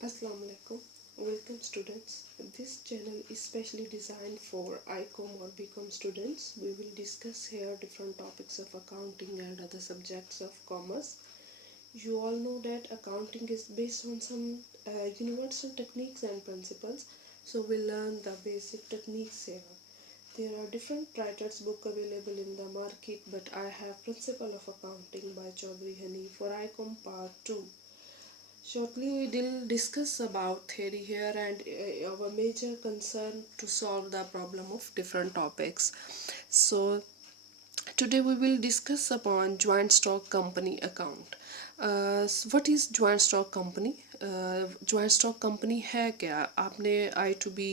Assalamu alaikum. Welcome students. This channel is specially designed for ICOM or BCom students. We will discuss here different topics of accounting and other subjects of commerce. You all know that accounting is based on some universal techniques and principles. So we'll learn the basic techniques here. There are different writers' book available in the market, but I have Principle of Accounting by Chaudhry Hani for ICOM Part 2. Shortly, we will discuss about theory here and our major concern to solve the problem of different topics. So, today we will discuss upon joint stock company account. What is joint stock company? Joint stock company है क्या? आपने आई to be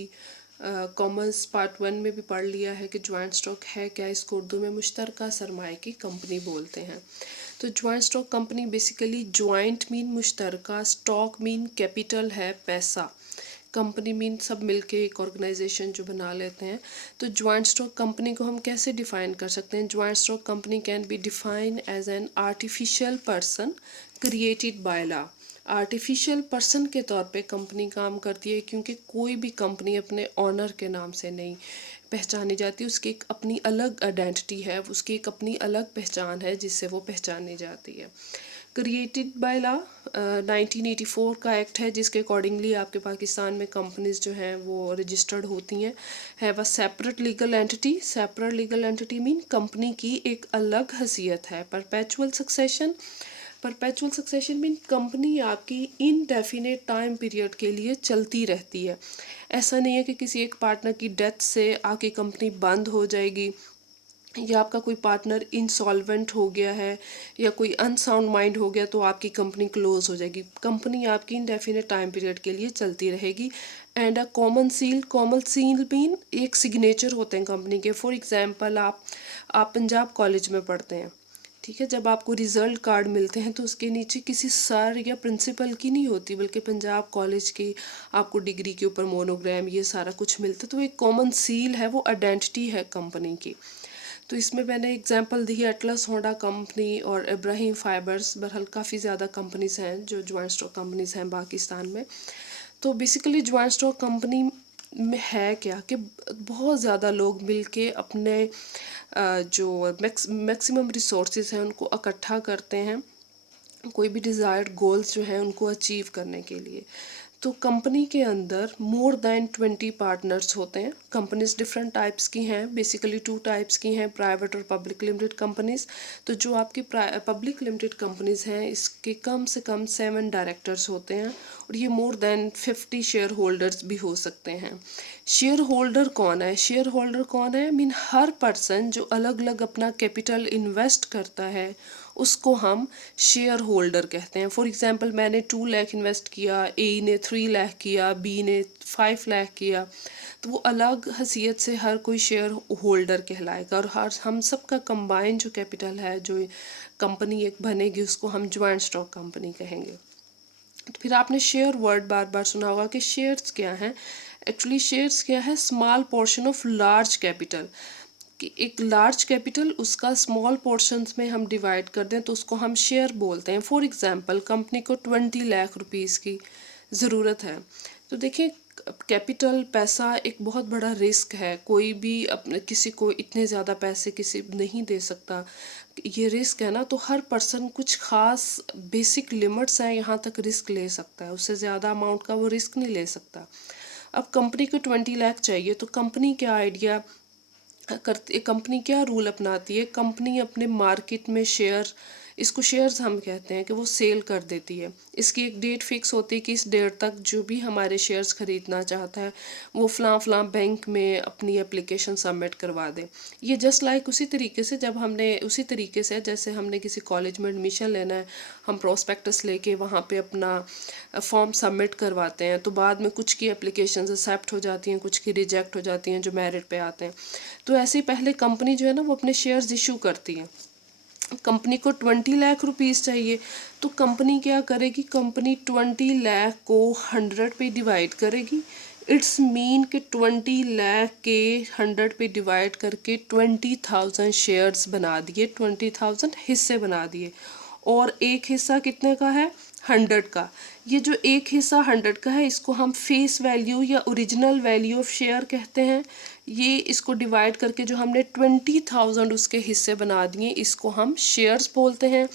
commerce part 1 में भी पढ़ लिया है कि joint stock है क्या. इसको उर्दू में मुश्तरका सरमाए की कंपनी बोलते हैं. तो joint stock company basically joint mean मुश्तरका, स्टॉक मीन कैपिटल है पैसा, कंपनी मीन सब मिलके एक ऑर्गेनाइजेशन जो बना लेते हैं. तो ज्वाइंट स्टॉक कंपनी को हम कैसे डिफाइन कर सकते हैं? Joint stock company can be define as an artificial person created by law. Artificial person के तौर पे कंपनी काम करती है क्योंकि कोई भी कंपनी अपने ऑनर के नाम से नहीं पहचानी जाती. उसकी एक अपनी अलग आइडेंटिटी है, उसकी एक अपनी अलग पहचान है जिससे वो पहचानी जाती है. क्रिएटेड बाय लॉ 1984 का एक्ट है जिसके अकॉर्डिंगली आपके पाकिस्तान में कंपनीज जो हैं वो रजिस्टर्ड होती हैं. Have a separate legal entity. Separate legal entity mean company की एक अलग हैसियत है. Perpetual succession. Perpetual succession mean company आपकी इनडेफिनेट टाइम पीरियड के लिए चलती रहती है. ऐसा नहीं है कि किसी एक पार्टनर की डेथ से आपकी कंपनी बंद हो जाएगी, या आपका कोई पार्टनर इंसॉल्वेंट हो गया है, या कोई अनसाउंड माइंड हो गया तो आपकी कंपनी क्लोज हो जाएगी. कंपनी आपकी इंडेफिनेट टाइम पीरियड के लिए चलती रहेगी. And a common seal. Common seal mean एक सिग्नेचर होते हैं कंपनी के. फॉर एग्जांपल आप पंजाब कॉलेज में पढ़ते हैं, ठीक है. जब आपको रिज़ल्ट कार्ड मिलते हैं तो उसके नीचे किसी सर या प्रिंसिपल की नहीं होती, बल्कि पंजाब कॉलेज की आपको डिग्री के ऊपर मोनोग्राम ये सारा कुछ मिलता है. तो एक कॉमन सील है, वो आइडेंटिटी है कंपनी की. तो इसमें मैंने एग्जांपल दी है एटलस होंडा कंपनी और इब्राहिम फाइबर्स. बहरहाल काफ़ी ज़्यादा कंपनीज हैं जो ज्वाइंट स्टॉक कंपनीज हैं पाकिस्तान में. तो बेसिकली ज्वाइंट स्टॉक कंपनी में है क्या कि बहुत ज़्यादा लोग मिलके अपने जो मैक्सिमम रिसोर्सेज हैं उनको इकट्ठा करते हैं कोई भी डिज़ायर्ड गोल्स जो हैं उनको अचीव करने के लिए. तो कंपनी के अंदर मोर दैन 20 पार्टनर्स होते हैं. कंपनीज डिफरेंट टाइप्स की हैं. बेसिकली 2 टाइप्स की हैं, प्राइवेट और पब्लिक लिमिटेड कंपनीज. तो जो आपकी पब्लिक लिमिटेड कंपनीज हैं इसके कम से कम 7 डायरेक्टर्स होते हैं और ये मोर दैन 50 शेयर होल्डर्स भी हो सकते हैं. शेयर होल्डर कौन है? शेयर होल्डर कौन है मीन हर पर्सन जो अलग अलग अपना कैपिटल इन्वेस्ट करता है उसको हम शेयर होल्डर कहते हैं. फॉर एग्जांपल मैंने 2 लाख इन्वेस्ट किया, ए ने 3 लाख किया, बी ने 5 लाख किया, तो वो अलग हैसियत से हर कोई शेयर होल्डर कहलाएगा. और हर हम सब का कंबाइन जो कैपिटल है, जो कंपनी एक बनेगी, उसको हम ज्वाइंट स्टॉक कंपनी कहेंगे. तो फिर आपने शेयर वर्ड बार बार सुना होगा कि शेयर्स क्या हैं. एक्चुअली शेयर्स क्या है? Small portion of large capital. कि एक लार्ज कैपिटल उसका स्मॉल पोर्शंस में हम डिवाइड कर दें तो उसको हम शेयर बोलते हैं. फॉर एग्जांपल कंपनी को 20 लाख रुपीस की ज़रूरत है. तो देखिए कैपिटल पैसा एक बहुत बड़ा रिस्क है. कोई भी अपने किसी को इतने ज़्यादा पैसे किसी नहीं दे सकता. ये रिस्क है ना, तो हर पर्सन कुछ ख़ास बेसिक लिमिट्स हैं यहाँ तक रिस्क ले सकता है, उससे ज़्यादा अमाउंट का वो रिस्क नहीं ले सकता. अब कंपनी को 20 लाख चाहिए तो कंपनी क्या आइडिया करती, कंपनी क्या रूल अपनाती है? कंपनी अपने मार्केट में शेयर, इसको शेयर्स हम कहते हैं, कि वो सेल कर देती है. इसकी एक डेट फिक्स होती है कि इस डेट तक जो भी हमारे शेयर्स खरीदना चाहता है वो फ़लाँ फ़लाँ बैंक में अपनी एप्लीकेशन सबमिट करवा दे. ये जस्ट लाइक उसी तरीके से जब हमने उसी तरीके से जैसे हमने किसी कॉलेज में एडमिशन लेना है, हम प्रोस्पेक्टस लेके वहाँ पे अपना फॉर्म सबमिट करवाते हैं. तो बाद में कुछ की एप्लीकेशन एक्सेप्ट हो जाती हैं, कुछ की रिजेक्ट हो जाती हैं जो मेरिट पे आते हैं. तो ऐसे ही पहले कंपनी जो है ना वो अपने शेयर्स इशू करती है. कंपनी को 20 लाख रुपीस चाहिए तो कंपनी क्या करेगी? कंपनी 20 लाख को 100 पे डिवाइड करेगी. इट्स मीन कि 20 लाख के 100 पे डिवाइड करके 20,000 शेयर्स बना दिए, 20,000 हिस्से बना दिए. और एक हिस्सा कितने का है? 100 का, ये जो एक हिस्सा 100 का है इसको हम फेस वैल्यू या ओरिजिनल वैल्यू ऑफ शेयर कहते हैं। ये इसको डिवाइड करके जो हमने 20,000 उसके हिस्से बना दिए इसको हम शेयर्स बोलते हैं।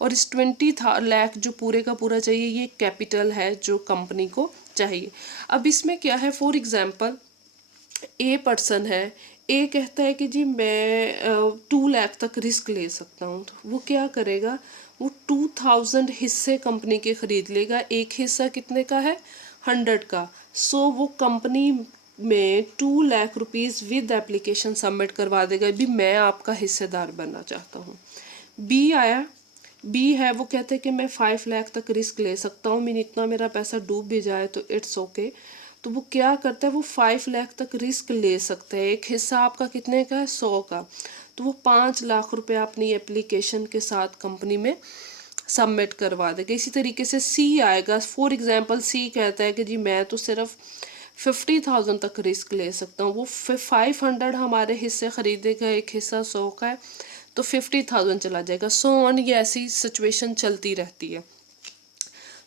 और इस 20 लाख जो पूरे का पूरा चाहिए ये कैपिटल है जो कंपनी को चाहिए। अब इसमें क्या है, फॉर एग्जांपल ए पर्सन है, ए कहता है कि जी मैं 2 लाख तक रिस्क ले सकता हूँ, तो वो क्या करेगा, वो 2000 हिस्से कंपनी के खरीद लेगा। एक हिस्सा कितने का है, 100 का। सो वो कंपनी में 2 lakh rupees with application submit करवा देगा, भी मैं आपका हिस्सेदार बनना चाहता हूँ। बी आया, बी है वो कहते हैं कि मैं 5 लाख तक रिस्क ले सकता हूँ, मीन इतना मेरा पैसा डूब भी जाए तो इट्स ओके। तो वो क्या करता है, वो 5 लाख तक रिस्क ले सकता है। एक हिस्सा आपका कितने का है, 100 का, तो वो 5 लाख रुपए अपनी एप्लीकेशन के साथ कंपनी में सबमिट करवा देगा। इसी तरीके से सी आएगा, फॉर एग्जांपल सी कहता है कि जी मैं तो सिर्फ 50,000 तक रिस्क ले सकता हूँ, वो 500 हमारे हिस्से खरीदेगा, एक हिस्सा 100 का है तो 50,000 चला जाएगा। सो ऑन, ये ऐसी सिचुएशन चलती रहती है।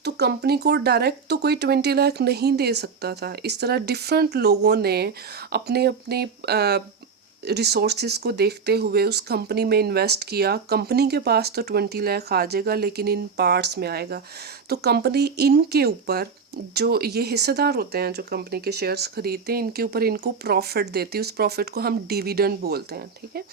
तो कंपनी को डायरेक्ट तो कोई 20 लाख नहीं दे सकता था। इस तरह डिफरेंट लोगों ने अपने अपने रिसोर्सेज को देखते हुए उस कंपनी में इन्वेस्ट किया। कंपनी के पास तो 20 लाख आ जाएगा लेकिन इन पार्ट्स में आएगा। तो कंपनी इनके ऊपर, जो ये हिस्सेदार होते हैं जो कंपनी के शेयर्स खरीदते हैं, इनके ऊपर इनको प्रॉफिट देती है। उस प्रॉफिट को हम डिविडेंड बोलते हैं, ठीक है।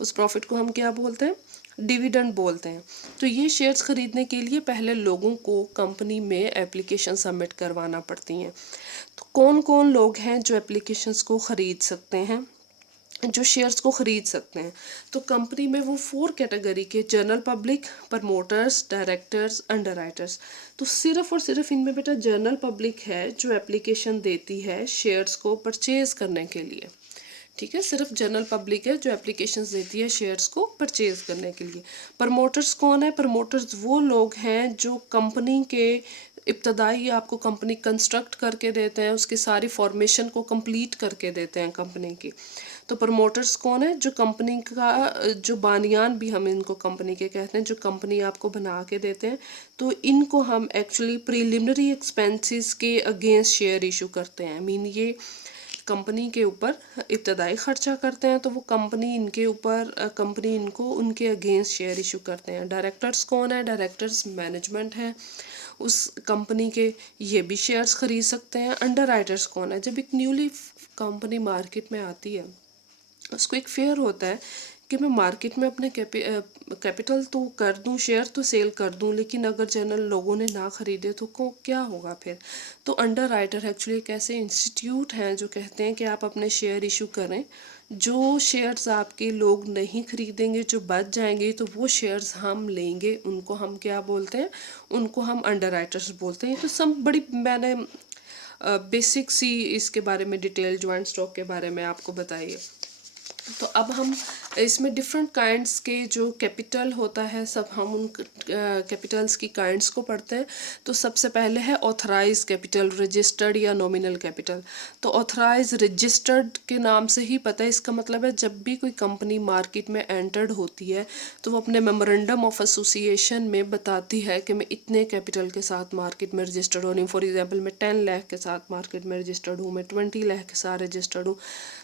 उस प्रॉफिट को हम क्या बोलते हैं, डिविडेंड बोलते हैं। तो ये शेयर्स खरीदने के लिए पहले लोगों को कंपनी में एप्लीकेशन सबमिट करवाना पड़ती हैं। तो कौन कौन लोग हैं जो एप्लीकेशंस को ख़रीद सकते हैं, जो शेयर्स को ख़रीद सकते हैं। तो कंपनी में वो 4 कैटेगरी के, general public, promoters, directors, underwriters. तो सिर्फ और सिर्फ इनमें बेटा जनरल पब्लिक है जो एप्लीकेशन देती है शेयर्स को परचेज़ करने के लिए, ठीक है। सिर्फ जनरल पब्लिक है जो एप्लीकेशंस देती है शेयर्स को परचेज करने के लिए। प्रमोटर्स कौन है, प्रमोटर्स वो लोग हैं जो कंपनी के इब्तदाई आपको कंपनी कंस्ट्रक्ट करके देते हैं, उसकी सारी फॉर्मेशन को कंप्लीट करके देते हैं कंपनी की। तो प्रमोटर्स कौन है, जो कंपनी का, जो बानियान भी हम इनको कंपनी के कहते हैं, जो कंपनी आपको बना के देते हैं। तो इनको हम एक्चुअली प्रीलिमिनरी एक्सपेंसेस के अगेंस्ट शेयर इशू करते हैं। मीन ये कंपनी के ऊपर इब्तदाई ख़र्चा करते हैं, तो वो कंपनी इनके ऊपर, कंपनी इनको उनके अगेंस्ट शेयर इशू करते हैं। डायरेक्टर्स कौन है, डायरेक्टर्स मैनेजमेंट है उस कंपनी के, ये भी शेयर्स खरीद सकते हैं। अंडर राइटर्स कौन है, जब एक न्यूली कंपनी मार्केट में आती है उसको एक फेयर होता है कि मैं मार्केट में अपने कैपिटल तो कर दूं, शेयर तो सेल कर दूं, लेकिन अगर जनरल लोगों ने ना खरीदे तो क्या होगा फिर। तो अंडर राइटर एक्चुअली एक ऐसे इंस्टीट्यूट हैं जो कहते हैं कि आप अपने शेयर इशू करें, जो शेयर्स आपके लोग नहीं खरीदेंगे, जो बच जाएंगे, तो वो शेयर्स हम लेंगे, उनको हम क्या बोलते हैं, उनको हम अंडर राइटर्स बोलते हैं। तो सब बड़ी, मैंने बेसिक सी इसके बारे में डिटेल ज्वाइंट स्टॉक के बारे में आपको बताई है। तो अब हम इसमें डिफरेंट काइंड्स के जो कैपिटल होता है, सब हम उन कैपिटल्स की काइंड्स को पढ़ते हैं। तो सबसे पहले है ऑथराइज कैपिटल, रजिस्टर्ड या नॉमिनल कैपिटल। तो ऑथराइज रजिस्टर्ड के नाम से ही पता है, इसका मतलब है जब भी कोई कंपनी मार्केट में एंटर्ड होती है तो वो अपने मेमोरेंडम ऑफ एसोसिएशन में बताती है कि मैं इतने कैपिटल के साथ मार्केट में रजिस्टर्ड हो रही हूँ। फॉर एग्जाम्पल मैं 10 लाख के साथ मार्केट में रजिस्टर्ड हूँ, मैं 20 लाख के साथ रजिस्टर्ड हूँ।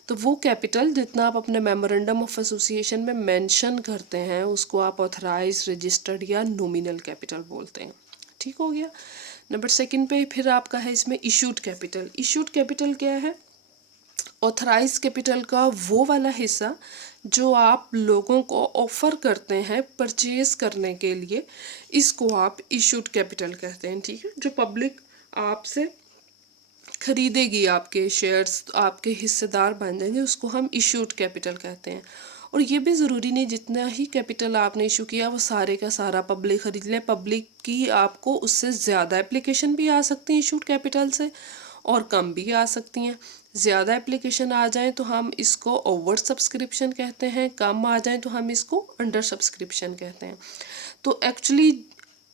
तो वो कैपिटल जितना आप अपने मेमोरेंडम ऑफ एसोसिएशन में मेंशन करते हैं उसको आप ऑथराइज, रजिस्टर्ड या नॉमिनल कैपिटल बोलते हैं। ठीक हो गया। नंबर 2 पे फिर आपका है इसमें इशूड कैपिटल। इशूड कैपिटल क्या है, ऑथराइज कैपिटल का वो वाला हिस्सा जो आप लोगों को ऑफर करते हैं परचेज करने के लिए, इसको आप इशूड कैपिटल कहते हैं। ठीक है, जो पब्लिक आपसे खरीदेगी, आपके शेयर्स, आपके हिस्सेदार बन जाएंगे, उसको हम इशूड कैपिटल कहते हैं। और ये भी ज़रूरी नहीं जितना ही कैपिटल आपने इशू किया वो सारे का सारा पब्लिक खरीद ले। पब्लिक की आपको उससे ज़्यादा एप्लीकेशन भी आ सकती हैं इशूड कैपिटल से, और कम भी आ सकती हैं। ज़्यादा एप्लीकेशन आ जाएं तो हम इसको ओवर सब्सक्रिप्शन कहते हैं, कम आ जाएं तो हम इसको अंडर सब्सक्रिप्शन कहते हैं। तो एक्चुअली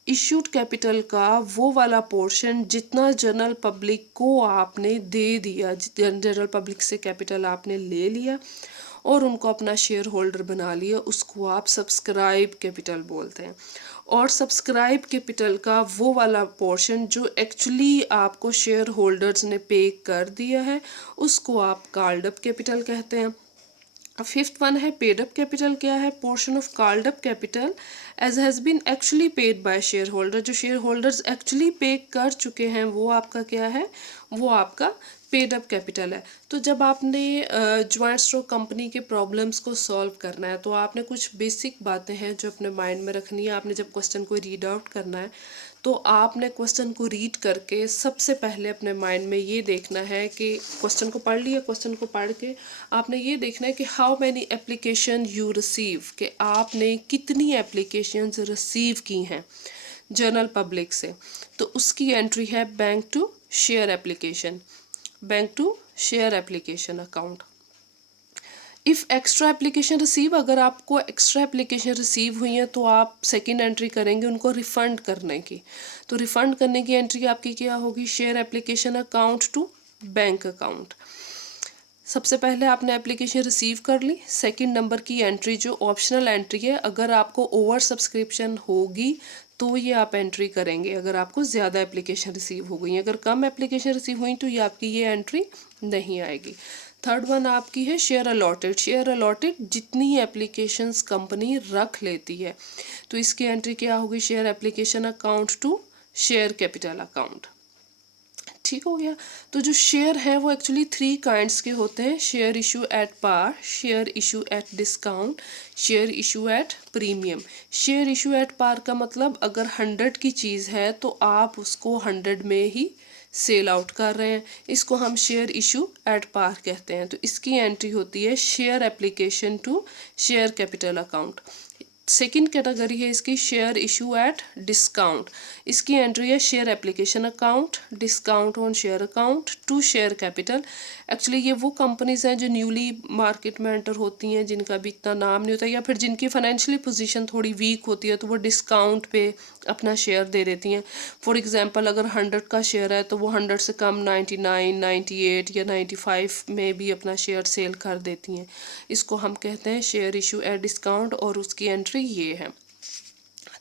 इश्यूड कैपिटल का वो वाला पोर्शन जितना जनरल पब्लिक को आपने दे दिया, जनरल पब्लिक से कैपिटल आपने ले लिया और उनको अपना शेयर होल्डर बना लिया, उसको आप सब्सक्राइब कैपिटल बोलते हैं। और सब्सक्राइब कैपिटल का वो वाला पोर्शन जो एक्चुअली आपको शेयर होल्डर्स ने पे कर दिया है, उसको आप कॉल्ड अप कैपिटल कहते हैं। फिफ्थ वन है पेड अप कैपिटल। क्या है? Portion of called up capital as has been actually paid by share holder. जो शेयर होल्डर्स एक्चुअली पे कर चुके हैं वो आपका क्या है? वो आपका पेड अप कैपिटल है। तो जब आपने ज्वाइंट स्टॉक कंपनी के प्रॉब्लम्स को सॉल्व करना है तो आपने कुछ बेसिक बातें हैं जो अपने माइंड में रखनी है। आपने जब क्वेश्चन को रीड आउट करना है तो आपने क्वेश्चन को रीड करके सबसे पहले अपने माइंड में ये देखना है कि क्वेश्चन को पढ़ लिया, क्वेश्चन को पढ़ के आपने ये देखना है कि how many application you receive, कि आपने कितनी एप्लीकेशंस रिसीव की हैं जनरल पब्लिक से। तो उसकी एंट्री है bank to share application, bank to share application account. If extra application receive, अगर आपको एक्स्ट्रा एप्लीकेशन रिसीव हुई हैं तो आप सेकंड एंट्री करेंगे उनको रिफ़ंड करने की। तो रिफ़ंड करने की एंट्री आपकी क्या होगी? Share application account to bank account. सबसे पहले आपने एप्लीकेशन रिसीव कर ली। सेकंड नंबर की एंट्री जो ऑप्शनल एंट्री है, अगर आपको ओवर सब्सक्रिप्शन होगी तो ये आप एंट्री करेंगे। अगर आपको ज़्यादा एप्लीकेशन रिसीव हो गई, अगर कम एप्लीकेशन रिसीव हुई तो ये आपकी ये एंट्री नहीं आएगी। थर्ड वन आपकी है शेयर अलॉटेड। शेयर अलॉटेड जितनी एप्लीकेशंस कंपनी रख लेती है तो इसकी एंट्री क्या होगी? Share application account to share capital account. ठीक हो गया। तो जो शेयर है वो एक्चुअली थ्री काइंड्स के होते हैं: share issue at par, share issue at discount, share issue at premium. Share issue at par का मतलब अगर 100 की चीज़ है तो आप उसको 100 में ही सेल आउट कर रहे हैं, इसको हम शेयर इशू एट पार कहते हैं। तो इसकी एंट्री होती है share application to share capital account. Second category है इसकी शेयर इशू एट डिस्काउंट। इसकी एंट्री है share application account, discount on share account to share capital. Actually ये वो कंपनीज हैं जो न्यूली मार्केट में एंटर होती हैं, जिनका भी इतना नाम नहीं होता या फिर जिनकी फाइनेंशियली पोजीशन थोड़ी वीक होती है तो वो डिस्काउंट पे अपना शेयर दे देती हैं। फॉर एग्जांपल अगर 100 का शेयर है तो वो 100 से कम 99, 98 या 95 में भी अपना शेयर सेल कर देती हैं। इसको हम कहते हैं शेयर इशू एट डिस्काउंट और उसकी एंट्री ये है।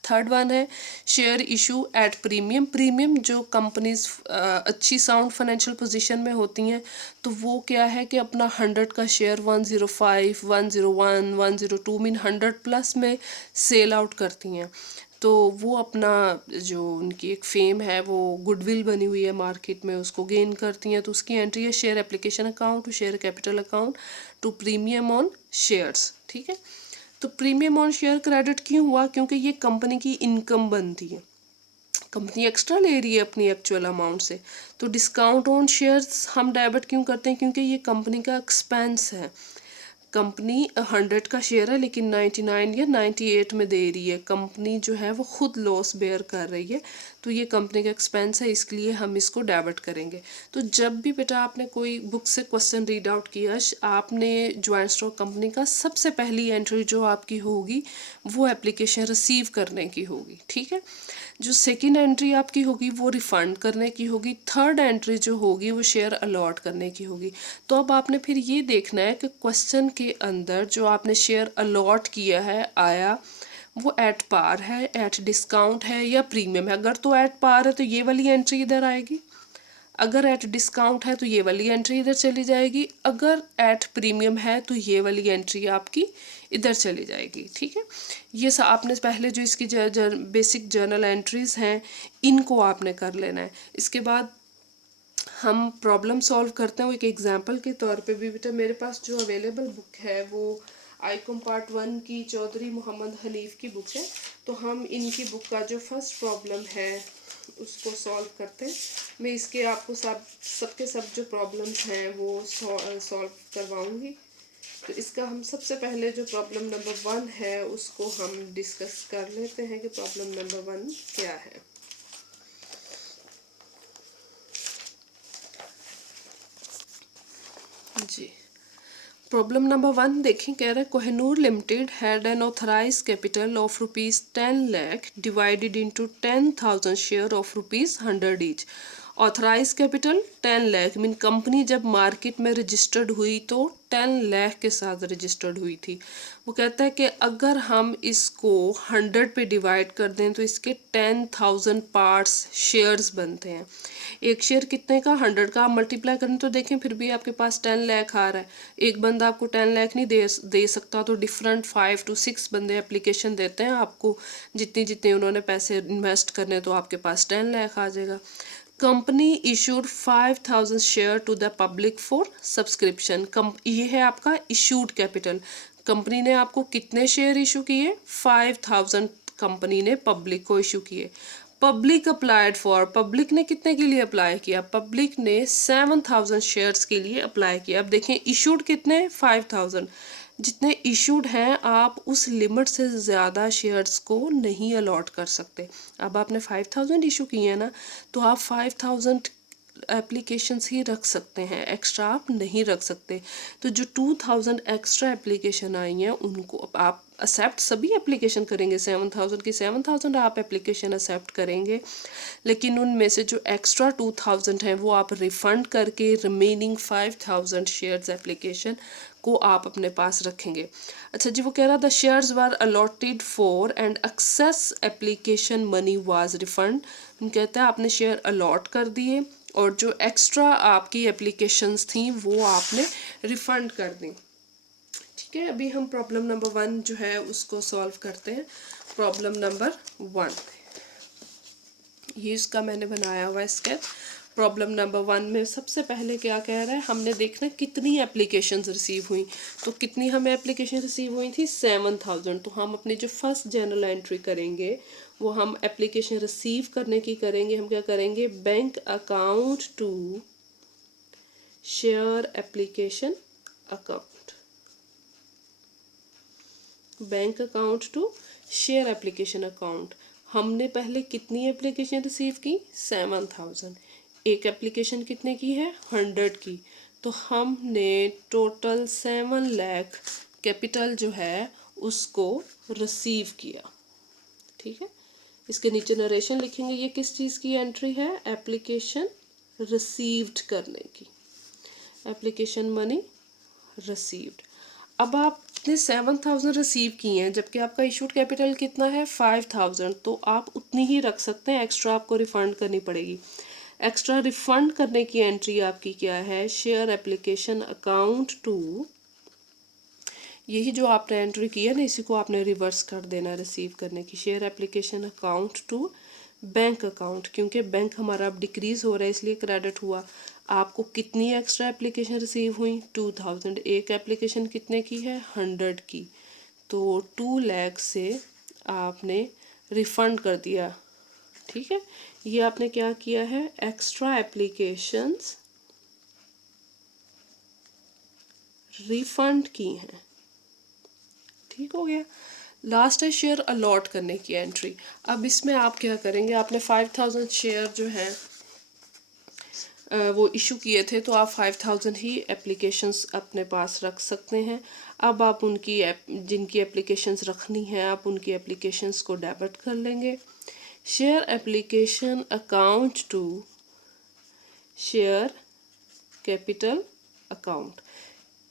थर्ड वन है share issue at premium. Premium जो कंपनीज अच्छी साउंड फाइनेंशियल पोजीशन में होती हैं तो वो क्या है कि अपना 100 का शेयर 105, 101, 102 मीन 100 प्लस में सेल आउट करती हैं। तो वो अपना जो उनकी एक फेम है, वो गुडविल बनी हुई है मार्केट में, उसको गेन करती हैं। तो उसकी एंट्री है share application account to share capital account to premium on shares. ठीक है। तो प्रीमियम ऑन शेयर क्रेडिट क्यों हुआ? क्योंकि ये कंपनी की इनकम बनती है, कंपनी एक्स्ट्रा ले रही है अपनी एक्चुअल अमाउंट से। तो डिस्काउंट ऑन शेयर्स हम डेबिट क्यों करते हैं? क्योंकि ये कंपनी का एक्सपेंस है। कंपनी 100 का शेयर है लेकिन 99 या 98 में दे रही है, कंपनी जो है वो खुद लॉस बेयर कर रही है, तो ये कंपनी का एक्सपेंस है, इसलिए हम इसको डेबिट करेंगे। तो जब भी बेटा आपने कोई बुक से क्वेश्चन रीड आउट किया, आपने ज्वाइंट स्टॉक कंपनी का सबसे पहली एंट्री जो आपकी होगी वो एप्लीकेशन रिसीव करने की होगी। ठीक है। जो सेकंड एंट्री आपकी होगी वो रिफ़ंड करने की होगी। थर्ड एंट्री जो होगी वो शेयर अलॉट करने की होगी। तो अब आपने फिर ये देखना है कि क्वेश्चन के अंदर जो आपने शेयर अलॉट किया है आया वो एट पार है, एट डिस्काउंट है या प्रीमियम है। अगर तो एट पार है तो ये वाली एंट्री इधर आएगी, अगर एट डिस्काउंट है तो ये वाली एंट्री इधर चली जाएगी, अगर एट प्रीमियम है तो ये वाली एंट्री आपकी इधर चली जाएगी। ठीक है। ये आपने पहले जो इसकी बेसिक जर्नल एंट्रीज हैं इनको आपने कर लेना है। इसके बाद हम प्रॉब्लम सॉल्व करते हैं। वो एक एग्जांपल के तौर पे भी बेटा मेरे पास जो अवेलेबल बुक है वो आईकॉम पार्ट 1 की चौधरी मोहम्मद हनीफ की बुक है। तो हम इनकी बुक का जो फर्स्ट प्रॉब्लम है उसको सॉल्व करते हैं। मैं इसके आपको सबके सब जो प्रॉब्लम्स हैं वो सॉल्व करवाऊंगी। तो इसका हम सबसे पहले जो प्रॉब्लम नंबर 1 है उसको हम डिस्कस कर लेते हैं कि प्रॉब्लम नंबर 1 क्या है। जी, प्रॉब्लम नंबर 1 देखें, कह रहा है Kohinoor limited had an authorise capital of rupees 10 lakh divided into 10,000 share of rupees 100 each. Authorise capital 10 lakh, mean company जब मार्केट में रजिस्टर्ड हुई तो 10 लाख के साथ रजिस्टर्ड हुई थी। वो कहता है कि अगर हम इसको 100 पे डिवाइड कर दें तो इसके 10,000 पार्ट्स शेयर्स बनते हैं। एक शेयर कितने का, 100 का। आप मल्टीप्लाई करें तो देखें फिर भी आपके पास 10 लाख आ रहा है। एक बंदा आपको 10 लाख नहीं दे सकता, तो डिफरेंट 5 to 6 बंदे एप्लीकेशन देते हैं आपको, जितनी जितने उन्होंने पैसे इन्वेस्ट करने, तो आपके पास 10 लाख आ जाएगा। Company issued 5,000 share to the public for subscription. ये है आपका इशूड कैपिटल। कंपनी ने आपको कितने शेयर इशू किए, 5,000 कंपनी ने पब्लिक को इशू किए। पब्लिक अप्लाइड फॉर, पब्लिक ने कितने के लिए अप्लाई किया, पब्लिक ने 7,000 शेयर्स के लिए अप्लाई किया। अब देखें इशूड कितने, 5,000। जितने इशूड हैं आप उस लिमिट से ज़्यादा शेयर्स को नहीं अलॉट कर सकते। अब आपने 5,000 इशू किए हैं ना, तो आप 5,000 एप्लीकेशंस ही रख सकते हैं, एक्स्ट्रा आप नहीं रख सकते। तो जो 2,000 एक्स्ट्रा एप्लीकेशन आई हैं उनको आप एक्सेप्ट सभी एप्लीकेशन करेंगे, 7,000 की 7,000 आप एप्लीकेशन एक्सेप्ट करेंगे, लेकिन उनमें से जो एक्स्ट्रा 2,000 हैं वो आप रिफ़ंड करके रिमेनिंग 5,000 शेयर्स एप्लीकेशन को आप अपने पास रखेंगे। अच्छा जी, वो कह रहा था shares were allotted for and excess application money was refund. कहता है आपने शेयर अलॉट कर दिए और जो एक्स्ट्रा आपकी एप्लीकेशंस थी वो आपने रिफंड कर दी। ठीक है, अभी हम प्रॉब्लम नंबर 1 जो है उसको सॉल्व करते हैं। प्रॉब्लम नंबर 1, ये इसका मैंने बनाया हुआ है स्केच। प्रॉब्लम नंबर 1 में सबसे पहले क्या कह रहा है, हमने देखना कितनी एप्लीकेशंस रिसीव हुई। तो कितनी हमें एप्लीकेशन रिसीव हुई थी, 7,000। तो हम अपनी जो फर्स्ट जनरल एंट्री करेंगे वो हम एप्लीकेशन रिसीव करने की करेंगे। हम क्या करेंगे, bank account to share application account, bank account to share application account. हमने पहले कितनी एप्लीकेशन रिसीव की, 7,000। एक एप्लीकेशन कितने की है, 100 की। तो हमने टोटल 7 लाख कैपिटल जो है उसको रिसीव किया। ठीक है, इसके नीचे नरेशन लिखेंगे, ये किस चीज़ की एंट्री है, एप्लीकेशन रिसीव्ड करने की, एप्लीकेशन मनी रिसीव्ड। अब आपने 7,000 रिसीव किए हैं जबकि आपका इशूड कैपिटल कितना है, 5,000। तो आप उतनी ही रख सकते हैं, एक्स्ट्रा आपको रिफंड करनी पड़ेगी। एक्स्ट्रा रिफंड करने की एंट्री आपकी क्या है, शेयर एप्लीकेशन अकाउंट टू, यही जो आपने एंट्री की है ना इसी को आपने रिवर्स कर देना रिसीव करने की, share application account to bank account. क्योंकि बैंक हमारा अब डिक्रीज हो रहा है इसलिए क्रेडिट हुआ। आपको कितनी एक्स्ट्रा एप्लीकेशन रिसीव हुई, 2,000। एक एप्लीकेशन कितने की है, 100 की। तो 2 लाख से आपने रिफंड कर दिया। ठीक है, ये आपने क्या किया है, एक्स्ट्रा एप्लीकेशंस रिफंड की हैं। ठीक हो गया। लास्ट है शेयर अलॉट करने की एंट्री। अब इसमें आप क्या करेंगे, आपने 5,000 शेयर जो है वो इशू किए थे, तो आप 5,000 ही एप्लीकेशंस अपने पास रख सकते हैं। अब आप उनकी जिनकी एप्लीकेशंस रखनी है आप उनकी एप्लीकेशंस को डेबिट कर लेंगे। Share application account to share capital account.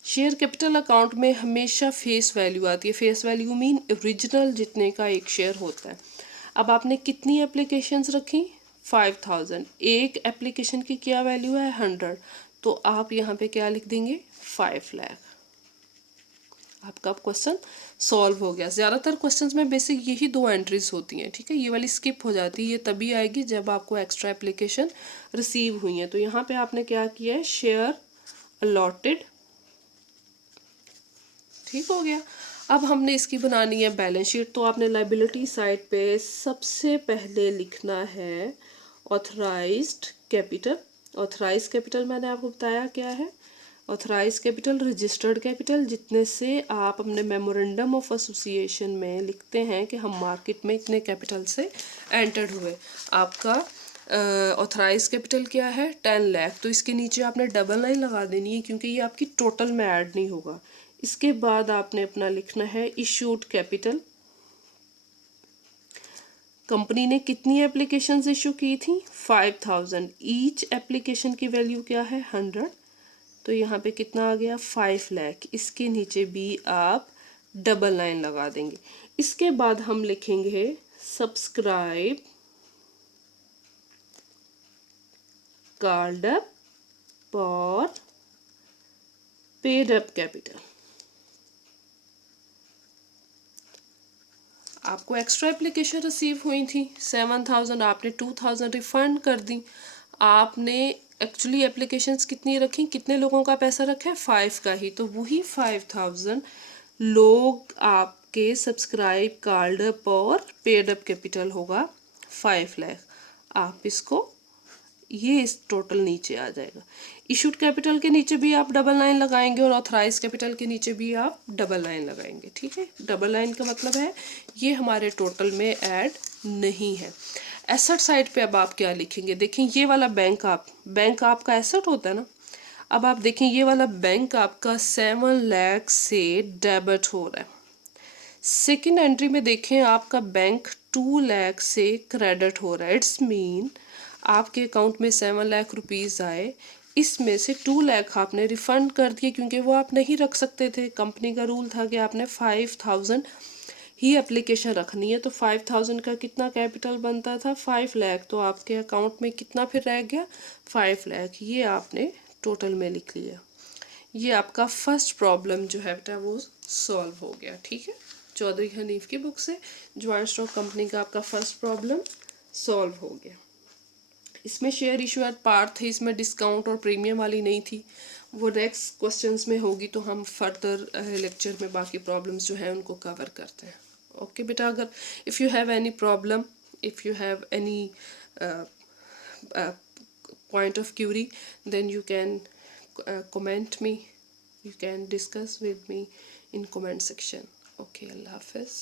Share capital account में हमेशा फेस वैल्यू आती है। फेस वैल्यू मीन ओरिजिनल जितने का एक शेयर होता है। अब आपने कितनी एप्लीकेशंस रखी, 5,000। एक एप्लीकेशन की क्या वैल्यू है, 100। तो आप यहाँ पे क्या लिख देंगे, 5 लाख। आपका क्वेश्चन सॉल्व हो गया। ज़्यादातर क्वेश्चंस में बेसिक यही 2 एंट्रीज होती हैं। ठीक है, ये वाली स्किप हो जाती है, ये तभी आएगी जब आपको एक्स्ट्रा एप्लीकेशन रिसीव हुई है। तो यहाँ पे आपने क्या किया है, शेयर अलॉटेड। ठीक हो गया। अब हमने इसकी बनानी है बैलेंस शीट। तो आपने लाइबिलिटी साइड पे सबसे पहले लिखना है ऑथराइज्ड कैपिटल। ऑथराइज्ड कैपिटल मैंने आपको बताया क्या है, ऑथराइज्ड कैपिटल रजिस्टर्ड कैपिटल, जितने से आप अपने मेमोरेंडम ऑफ एसोसिएशन में लिखते हैं कि हम मार्केट में इतने कैपिटल से एंटर्ड हुए। आपका ऑथराइज कैपिटल क्या है, 10 लाख। तो इसके नीचे आपने डबल लाइन लगा देनी है क्योंकि ये आपकी टोटल में ऐड नहीं होगा। इसके बाद आपने अपना लिखना है इशूड कैपिटल। कंपनी ने कितनी एप्लीकेशंस इशू की थी? 5000। ईच एप्लीकेशन की वैल्यू क्या है? 100। तो यहाँ पे कितना आ गया? 5 लाख। इसके नीचे भी आप डबल लाइन लगा देंगे। इसके बाद हम लिखेंगे subscribe card up for paid up capital. आपको एक्स्ट्रा एप्लीकेशन रिसीव हुई थी 7000, आपने 2000 रिफंड कर दी। आपने एक्चुअली एप्लीकेशंस कितनी रखी, कितने लोगों का पैसा रखा है? 5 का ही। तो वही 5000 लोग आपके सब्सक्राइब कार्ड अप और पेड अप कैपिटल होगा 5 लाख। आप इसको, ये इस टोटल नीचे आ जाएगा। इशूड कैपिटल के नीचे भी आप डबल लाइन लगाएंगे और ऑथराइज कैपिटल के नीचे भी आप डबल लाइन लगाएंगे। ठीक है, डबल लाइन का मतलब है ये हमारे टोटल में ऐड नहीं है। एसेट साइड पे अब आप क्या लिखेंगे? देखें, ये वाला बैंक आपका एसेट होता है ना। अब आप देखें, ये वाला बैंक आपका 7 लाख से डेबिट हो रहा है। सेकेंड एंट्री में देखें, आपका बैंक 2 लाख से क्रेडिट हो रहा है। इट्स मीन आपके अकाउंट में 7 लाख रुपीज़ आए, इसमें से 2 लाख आपने रिफंड कर दिए क्योंकि वो आप नहीं रख सकते थे। कंपनी का रूल था कि आपने 5000 ही एप्लीकेशन रखनी है। तो 5000 का कितना कैपिटल बनता था? 5 लाख। तो आपके अकाउंट में कितना फिर रह गया? 5 लाख। ये आपने टोटल में लिख लिया। ये आपका फर्स्ट प्रॉब्लम जो है बेटा वो सॉल्व हो गया। ठीक है, चौधरी हनीफ की बुक से ज्वाइंट स्टॉक कंपनी का आपका फर्स्ट प्रॉब्लम सॉल्व हो गया। इसमें शेयर इशू एट पार थे, इसमें डिस्काउंट और प्रीमियम वाली नहीं थी। वो नेक्स्ट क्वेश्चंस में होगी, तो हम फर्दर लेक्चर में बाकी प्रॉब्लम्स जो है उनको कवर करते हैं। ओके बेटा, अगर if you have any problem, if you have any point of query, then you can comment me, you can discuss with me in comment section. Okay, Allah Hafiz.